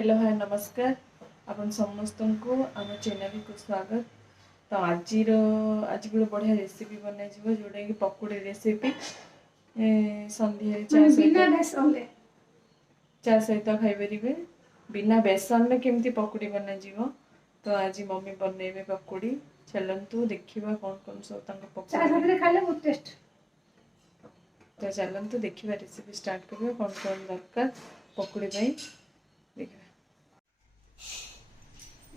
Hello hi नमस्कार आपन समस्त को आम चैनल को स्वागत। तो आज गोटे बढ़िया रेसिपी बन जोटा कि पकोड़ी रेसिपी संध्या चा सहित खाईपर बिना बेसन में केमती पकोड़ी बन तो आज मम्मी बनइबे पकोड़ी। चलतु देखा कौन कौन सब पकोड़ी तो चलतु देखा रेसिपी स्टार्ट करवा कौन कौन दरकार पकोड़ी देखा।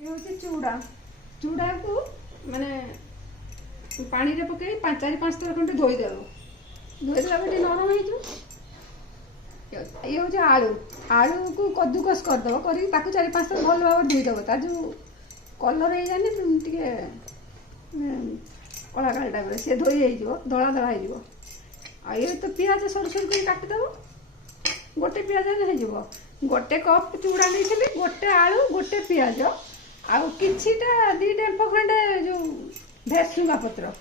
ये चूड़ा चूड़ा को माने पानी रे पके 4-5 थर खंडे धोईदेला बेटे नरम हो। ये हूँ आलू आलू को कद्दूकस करदेव कर 4-5 थर भल भाव धोईदेव तार जो कलर हो जाए टे कला काला टाइप सी धोई हो धला धला हो। ये तो पियाज सर सर कर काटिदेव गोटे पियाज हो गोटे कप चूड़ा नहीं गोटे आलू गोटे पियाज आउ किछिटा 2 टेम्प खंडे जो भेसुंगा पत्र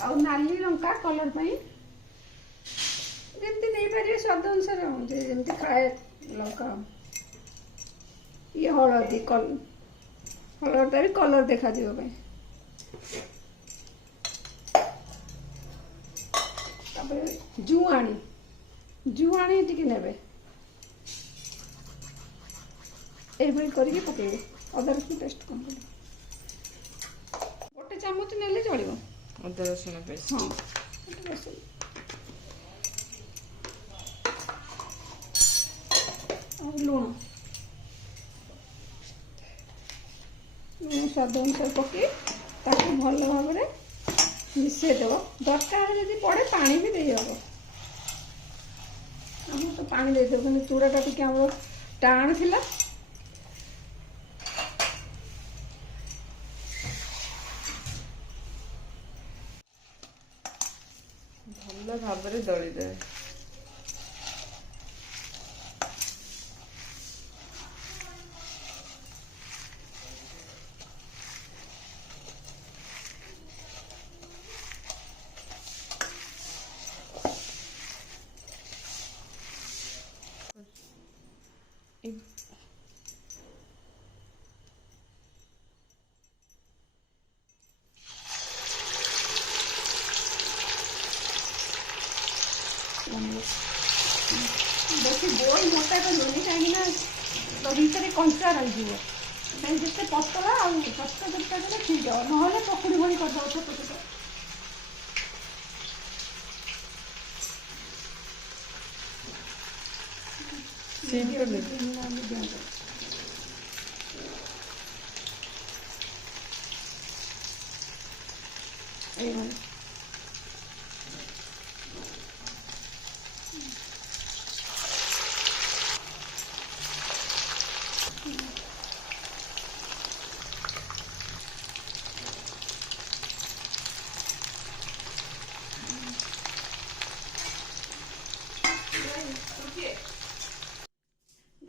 आउ नाली लंका कलर पाई जमती नहीं पारे स्वाद अनुसार जमती खाए लंका। ये हलदी हलदीटा भी कलर देखा जुआणी टिके नेबे एभली करके पकेबे अदा रसुण पेस्ट कम गोटे चामच नेले चलिबो अदा रसुण पेस्ट। हाँ लुण स्वाद अनुसार पके ताकि भल भाव में मिसेदेव दरकार जब पड़े पानी भी दे हम तो पानी देदेव चूड़ाटा टी टाण थिला भल भाव में दली दे। बेसी गोल मोटा करूनी कहीं भीतर कंचा रही जिते पतला पतला ठीक है ना पकुड़ी भली करदे छोट छोट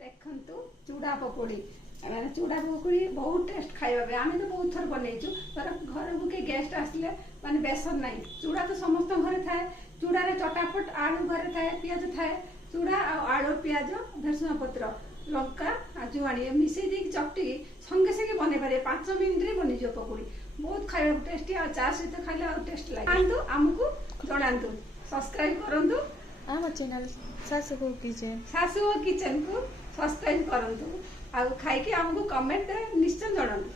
देखु चूड़ा पकोड़ी मैंने चूड़ा पकोड़ी बहुत टेस्ट खाइबा आम तो बहुत थर बनईचु तर घर को किए गेस्ट आसले माने बेसन ना चूड़ा तो समस्त घरे थाए चूड़ा रे चटापट आलू घरे थाए पियाज थाए चूड़ा आलू पियाज भेसुआ पत्र लंका जुआणी मिसई दे चकटी संगे संगे बन पारे 5 मिनट रे बनी जो पकोड़ी बहुत खाइबा टेस्टी आ चा सहित खाइले आ टेस्ट लागे आमको जणांतु सब्सक्राइब करंतु आम चैनल सासु किचन को सब्सक्राइब करंतु आ खाई के हमको कमेंट निश्चय जणांतु।